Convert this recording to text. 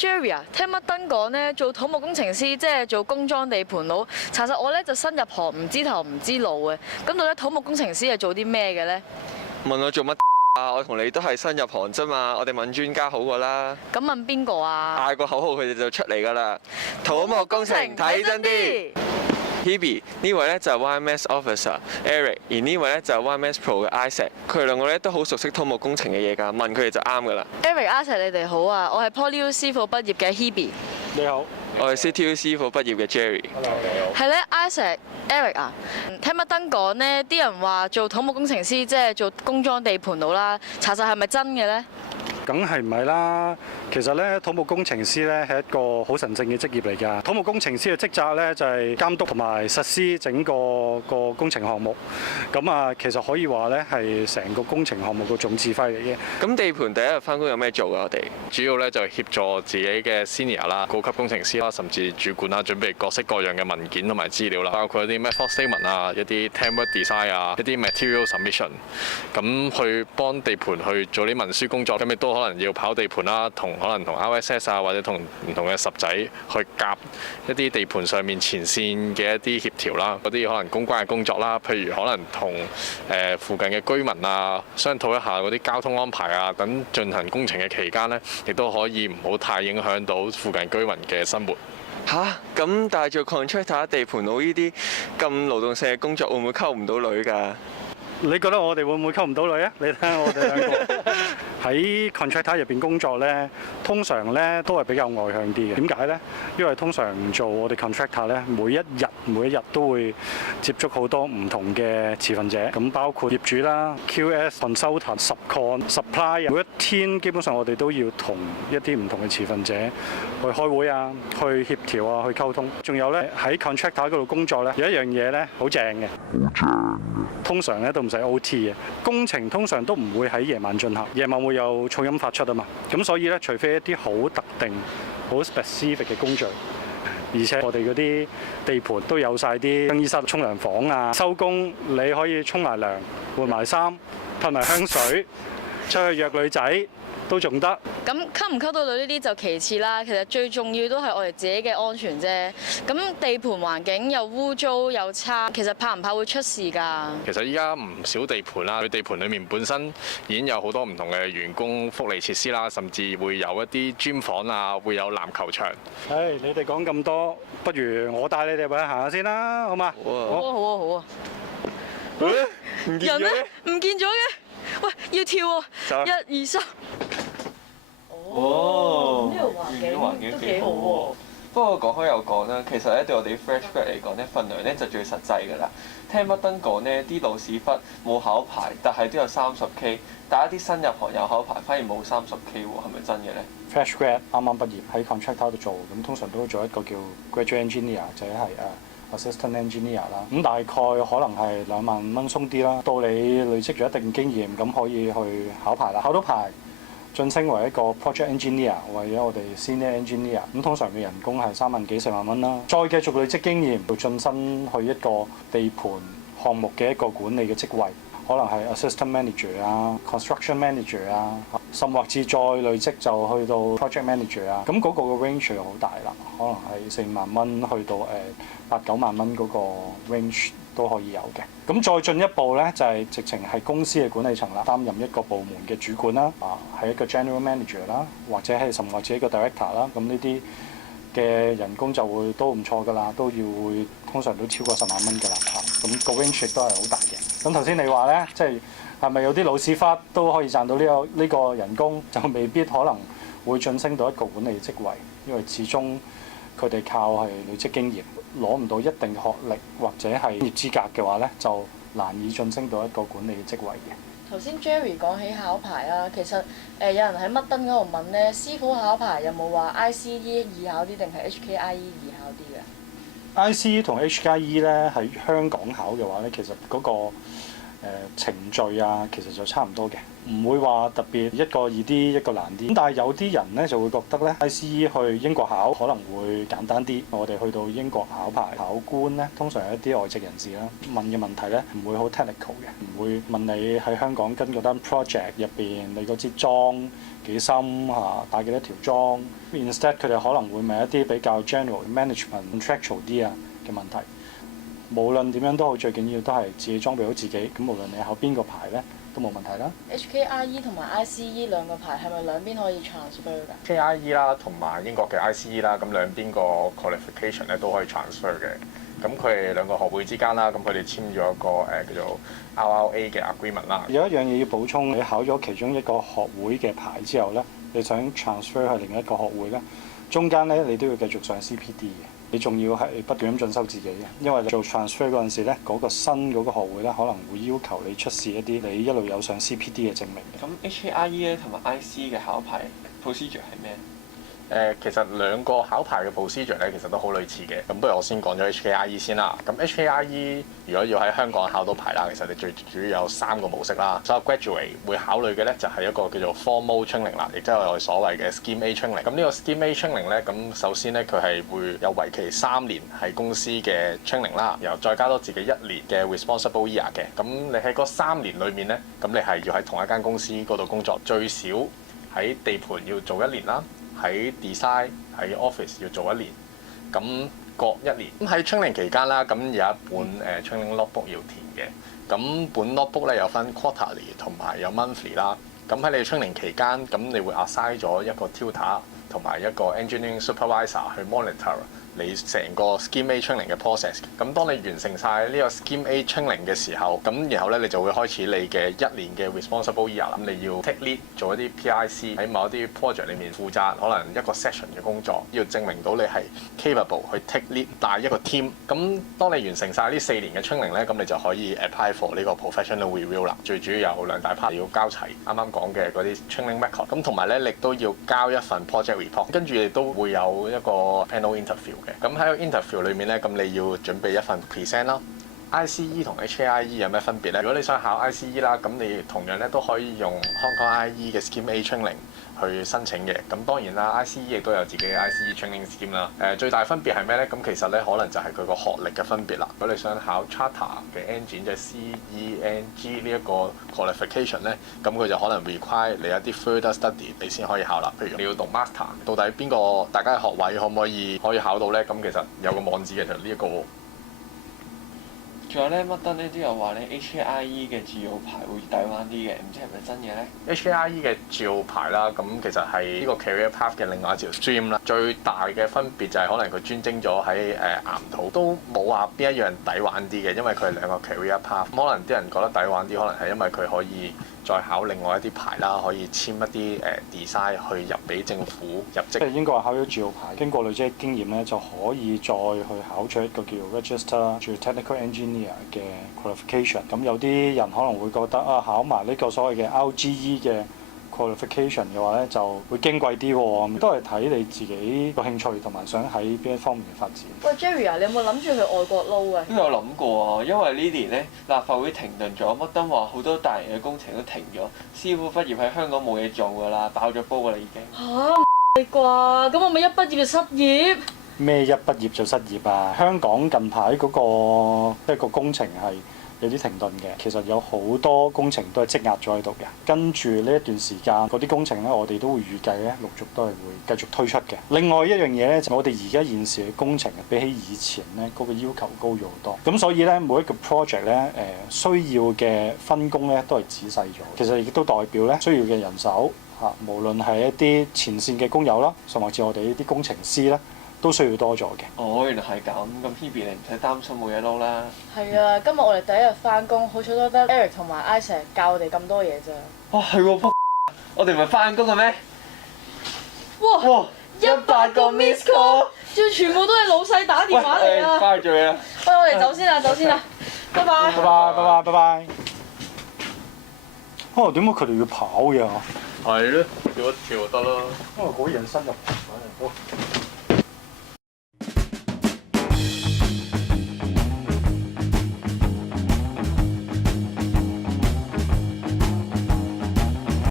Jerry 啊，聽乜燈講咧，做土木工程師即係做工裝地盤佬。查實我咧就新入行，唔知頭唔知路嘅。咁到底土木工程師係做啲咩嘅咧？問我做乜啊？我同你都係新入行啫嘛，我哋問專家好過啦。咁問邊個啊？嗌個口號佢哋就出嚟㗎啦。土木工程睇真啲。Hebe 呢位咧就係 YMS Officer Eric， 而呢位咧就係 YMS Pro 嘅 Isaac， 佢哋兩個咧都好熟悉土木工程嘅嘢㗎，問佢哋就啱㗎啦。Eric、Isaac 你哋好啊，我係 PolyU 師傅畢業嘅 Hebe。你好，我係 CTU 師傅畢業嘅 Jerry。係咧，Isaac、Eric 啊，聽乜燈講呢？啲人話做土木工程師即係做工裝地盤佬啦，查實係咪真嘅呢？梗係唔係啦？其實咧，土木工程師咧係一個好神聖嘅職業嚟㗎。土木工程師嘅職責咧就係監督同埋實施整個工程項目。咁啊，其實可以話咧係成個工程項目個總指揮嚟嘅。咁地盤第一日翻工有咩做㗎？我哋主要咧就協助自己嘅 senior 啦、高級工程師啦，甚至主管啦，準備各式各樣嘅文件同埋資料啦，包括一啲 method statement 啊、一啲 template design 啊、一啲 material submission， 咁去幫地盤去做啲文書工作，咁亦都可能要跑地盤啦，可能同 RSS 啊，或者同唔同嘅十仔去夾一啲地盤上面前線嘅一啲協調啦，嗰啲可能公關嘅工作啦，譬如可能同附近嘅居民啊商討一下嗰啲交通安排啊，等進行工程嘅期間呢，亦都可以唔好太影響到附近居民嘅生活。吓？咁但係做 contractor 地盤佬呢啲咁勞動性嘅工作，會唔會溝唔到女㗎？你覺得我哋會唔會溝唔到女啊？你睇下我哋兩個喺 contractor 入邊工作咧，通常咧都係比較外向啲嘅。點解咧？因為通常做我哋 contractor 咧，每一日都會接觸好多唔同嘅持份者，咁包括業主啦、QS、consultant、subcon、supplier。每一天基本上我哋都要同一啲唔同嘅持份者去開會啊、去協調啊、去溝通。仲有咧喺 contractor 嗰度工作咧，有一樣嘢咧好正嘅。通常咧都唔使 OT 嘅，工程通常都唔會喺夜晚進行，夜晚會有噪音發出啊嘛，咁所以咧，除非一啲好特定、好 specific 嘅工序，而且我哋嗰啲地盤都有晒啲更衣室、沖涼房啊，收工你可以沖埋涼、換埋衫、噴埋香水，出去約女仔都仲得。咁溝唔溝到女呢啲就其次啦，其實最重要都係我哋自己嘅安全啫。咁地盤環境又污糟又差，其實怕唔怕會出事㗎？其實依家唔少地盤啦，佢地盤裡面本身已經有好多唔同嘅員工福利設施啦，甚至會有一啲 gym 房啊，會有籃球場。你哋講咁多，不如我帶你哋去行下先啦，好嘛？好啊，好啊，好啊，好啊！唔見咗人咧嘅。唔見咗嘅，喂，要跳喎！走1、2、3。哦，呢個環境都幾好喎。不過講開又講啦，其實咧對我哋 fresh grad 嚟講咧，份量咧就最實際㗎啦。聽乜燈講呢，啲老屎忽冇考牌，但係都有30K，但係一啲新入行有考牌，反而冇30K 喎，係咪真嘅咧 Fresh grad 啱啱畢業喺 contractor 度做，咁通常都會做一個叫 graduate engineer，就係assistant engineer 啦。咁大概可能係2萬蚊鬆啲啦。到你累積咗一定經驗，咁可以去考牌啦。考到牌，晉升為一個 project engineer 或者我哋 senior engineer，咁通常嘅人工係3萬幾4萬蚊啦。再繼續累積經驗，要晉身去一個地盤項目嘅一個管理嘅職位，可能係 assistant manager 啊、construction manager 啊，甚或至再累積就去到 project manager 啊。咁嗰個嘅 range 好大啦，可能係4萬蚊去到8、9萬蚊嗰個 range。都可以有嘅。咁再進一步呢，就係直情係公司嘅管理層啦，擔任一個部門嘅主管啦，係一個 general manager 啦，或者係甚或者一個 director 啦。咁呢啲嘅人工就會都唔錯㗎啦，都要會通常都超過10萬蚊㗎啦。咁個 range 都係好大嘅。咁頭先你話呢，即係咪有啲老屎忽都可以賺到呢個人工，就未必可能會晉升到一個管理職位，因為始終佢哋靠係累積經驗。攞唔到一定學歷或者係業資格嘅話咧，就難以晉升到一個管理嘅職位嘅。頭先 Jerry 講起考牌啦，其實有人喺乜燈嗰度問咧，師傅考牌有冇話 ICE 易考啲定係 HKIE 易考啲嘅？ ICE 同 HKIE 咧喺香港考嘅話咧，其實嗰個程序啊，其實就差唔多嘅，唔會話特別一個易啲一個難啲。咁但係有啲人咧就會覺得咧 ICE 去英國考可能會簡單啲。我哋去到英國考牌考官咧，通常係一啲外籍人士啦，問嘅問題咧唔會好 technical 嘅，唔會問你喺香港跟嗰單 project 入邊你嗰支裝幾深嚇，打幾多條裝。Instead 佢哋可能會問一啲比較 general management contractual 啲啊嘅問題。無論點樣都好，最緊要都係自己裝備好自己。咁無論你考邊個牌咧，都冇問題啦。HKIE 同埋 ICE 兩個牌係咪兩邊可以 transfer 㗎？ KIE 啦，同埋英國嘅 ICE 啦，咁兩邊個 qualification 咧都可以 transfer 嘅。咁佢哋兩個學會之間啦，咁佢哋簽咗一個叫做 RRA 嘅 agreement 啦。有一樣嘢要補充，你考咗其中一個學會嘅牌之後咧，你想 transfer 去另一個學會咧，中間咧你都要繼續上 CPD 嘅。你仲要係不斷咁進修自己嘅，因為你做 transfer 嗰陣時咧，嗰個新嗰個學會咧可能會要求你出示一啲你一路有上 CPD 嘅證明嘅。咁 HKIE 咧同埋 ICE 嘅考牌 procedure 係咩？其實兩個考牌嘅 procedure 咧，其實都好類似嘅。咁不如我先講咗 HKIE 先啦。咁 HKIE 如果要喺香港考到牌啦，其實你最主要有3個模式啦。所有 graduate 會考慮嘅咧就係一個叫做 formal training 啦，亦即係我哋所謂嘅 Scheme A training。咁呢個 Scheme A training 咧，咁首先咧佢係會有為期3年喺公司嘅 training 啦，然後再加多自己1年嘅 responsible year 嘅。咁你喺嗰3年裏面咧，咁你係要喺同一間公司嗰度工作，最少喺地盤要做1年啦。喺 design 喺 office 要做1年，咁各1年。咁喺 training 期間啦，咁有一本training logbook 要填嘅。咁本 logbook 咧有分 quarterly 同埋有 monthly 啦。咁喺你 training 期間，咁你會 assign 咗一個 tutor 同埋一個 engineering supervisor 去 monitor你成個 Scheme A training 嘅 process。咁當你完成晒呢個 Scheme A training 嘅時候，咁然後咧你就會開始你嘅1年嘅 responsible year。咁你要 take lead 做一啲 PIC 喺某一啲 project 裡面負責可能一個 session 嘅工作，要證明到你係 capable 去 take lead 帶一個 team。咁當你完成晒呢4年嘅 training 咧，咁你就可以 apply for 呢個 professional review 啦。最主要有2大 part 要交齊，啱啱講嘅嗰啲 training record。咁同埋咧，你都要交一份 project report，跟住亦都會有一個 panel interview。咁喺個 interview 裏面咧，咁你要準備一份 present 啦。ICE 同 HKIE 有咩分別咧？如果你想考 ICE 啦，咁你同樣咧都可以用 Hong Kong IE 嘅 Scheme A training 去申請嘅。咁當然啦 ，ICE 亦都有自己嘅 ICE training scheme 啦。最大分別係咩咧？咁其實咧可能就係佢個學歷嘅分別啦。如果你想考 Charter 嘅 Engine 即係 CENG 呢一個 qualification 咧，咁佢就可能 require 你一啲 further study 你先可以考啦。譬如你要讀 master，到底邊個大家嘅學位可唔可以考到咧？咁其實有個網址嘅就呢一個。仲有咧，乜燈咧都有話咧 HKIE 嘅自由牌會抵玩啲嘅，唔知係咪真嘅咧 ？HKIE 嘅自由牌啦，咁其實係呢個 career path 嘅另外一條 stream 啦。最大嘅分別就係可能佢專精咗喺岩土，都冇話邊一樣抵玩啲嘅，因為佢係2個 career path。可能啲人覺得抵玩啲，可能係因為佢可以再考另外一啲牌啦，可以簽一啲design 去入俾政府入職。即係英國考咗自由牌，經過累積經驗咧，就可以再去考取一個叫 Register Geotechnical Engineer 嘅 qualification。咁有啲人可能會覺得啊，考埋呢個所謂嘅 RGE 嘅 qualification 嘅話咧，就會矜貴啲喎。都係睇你自己個興趣同埋想喺邊一方面嘅發展。喂 Jerry 啊，你有冇諗住去外國撈啊？都有諗過啊，因為呢年咧立法會停頓咗，乜燈話好多大型嘅工程都停咗，師傅畢業喺香港冇嘢做㗎啦，爆咗煲㗎啦已經。嚇唔係啩？咁我咪一畢業就失業？咩一畢業就失業啊？香港近排嗰個一個工程係有啲停頓嘅，其實有好多工程都係積壓咗喺度嘅。跟住呢一段時間嗰啲工程咧，我哋都會預計咧陸續都係會繼續推出嘅。另外一樣嘢咧，就我哋而家現時嘅工程比起以前咧嗰個要求高咗好多。咁所以咧每一個 project 咧需要嘅分工咧都係仔細咗。其實亦都代表咧需要嘅人手嚇，無論係一啲前線嘅工友啦，甚至我哋呢啲工程師咧，都需要多咗嘅。哦，原來係咁。咁 Hebe 你唔使擔心冇嘢撈啦。係啊，今日我哋第一日翻工，好彩都得 Eric 同埋 Isaac 教我哋咁多嘢咋。哇，係喎，我哋唔係翻工嘅咩？哇！100個 miss call，仲要全部都係老細打電話嚟啊！翻去做嘢啦。喂，我哋走先啦，拜拜。拜拜。哦，點解佢哋要跑嘅？係咯，跳一跳就得啦。因為嗰人生入排好。